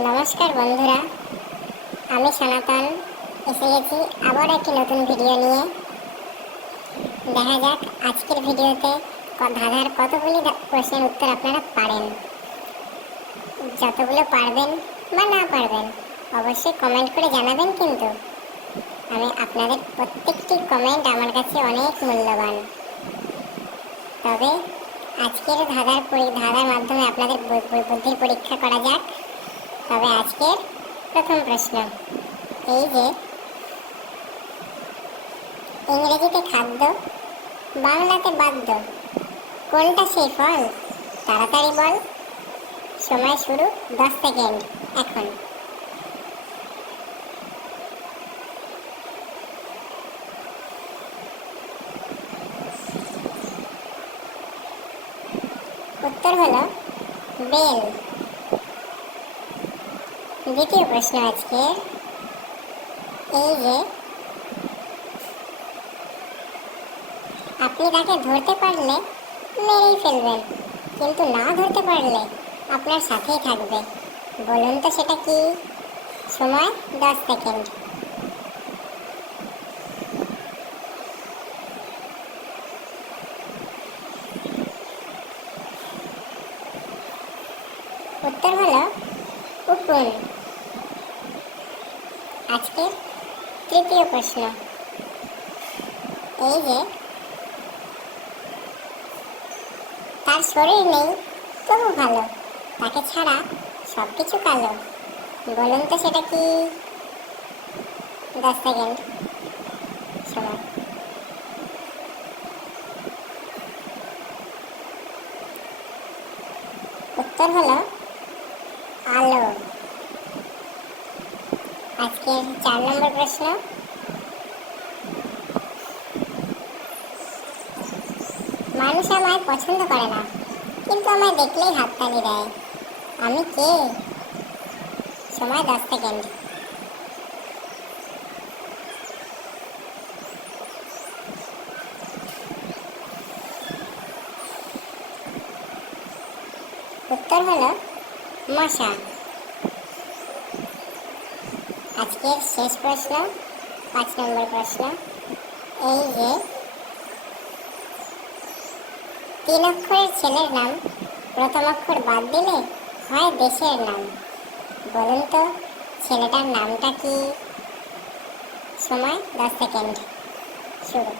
নমস্কার বন্ধুরা, আমি সনাতন এসে গেছি আবার একটি নতুন ভিডিও নিয়ে। দেখা যাক আজকের ভিডিওতে ধাঁধার কতগুলি প্রশ্নের উত্তর আপনারা পারেন। যতগুলো পারবেন বা না পারবেন অবশ্যই কমেন্ট করে জানাবেন, কিন্তু আমি আপনাদের প্রত্যেকটি কমেন্ট আমার কাছে অনেক মূল্যবান। তবে আজকের ধাঁধার মাধ্যমে আপনাদের বুদ্ধির পরীক্ষা করা যাক। তবে আজকের প্রথম প্রশ্ন এই যে, ইংরেজিতে খাদ্য, বাংলাতে বাদ্য, কোনটা সেই ফল? তাড়াতাড়ি বল। সময় শুরু 10 সেকেন্ড এখন। উত্তর হলো বেল। দ্বিতীয় প্রশ্ন আজকে এই যে, আপনি তাকে ধরতে পারলে মেরেই ফেলবেন, কিন্তু না ধরতে পারলে আপনার সাথেই থাকবে। বলুন তো সেটা কি? সময় 10 সেকেন্ড। উত্তর হলো উকুন। আজকের তৃতীয় প্রশ্ন এই যে, তার শরীর নেই তবু ভালো, তাকে ছাড়া সব কিছু কালো। বলুন তো সেটা কি? 10 সেকেন্ড সময়। উত্তর হলো আলো। আজকের 4 নম্বর প্রশ্ন, মানুষ আমায় পছন্দ করে না, কিন্তু আমায় দেখলেই হাততালি দেয়। আমি কে? সময় 10 সেকেন্ড। উত্তর হলো মশা। আজকের শেষ প্রশ্ন, 5 নম্বর প্রশ্ন এই যে, 3 অক্ষরের ছেলের নাম, প্রথম অক্ষর বাদ দিলে হয় দেশের নাম। বলুন তো ছেলেটার নামটা কি? সময় 10 সেকেন্ড শুরু।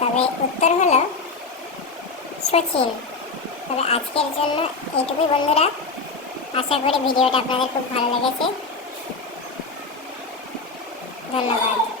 তবে উত্তর হলো সচিন। তবে আজকের জন্য এইটুকুই বন্ধুরা। আশা করি ভিডিওটা আপনাদের খুব ভালো লেগেছে। ধন্যবাদ।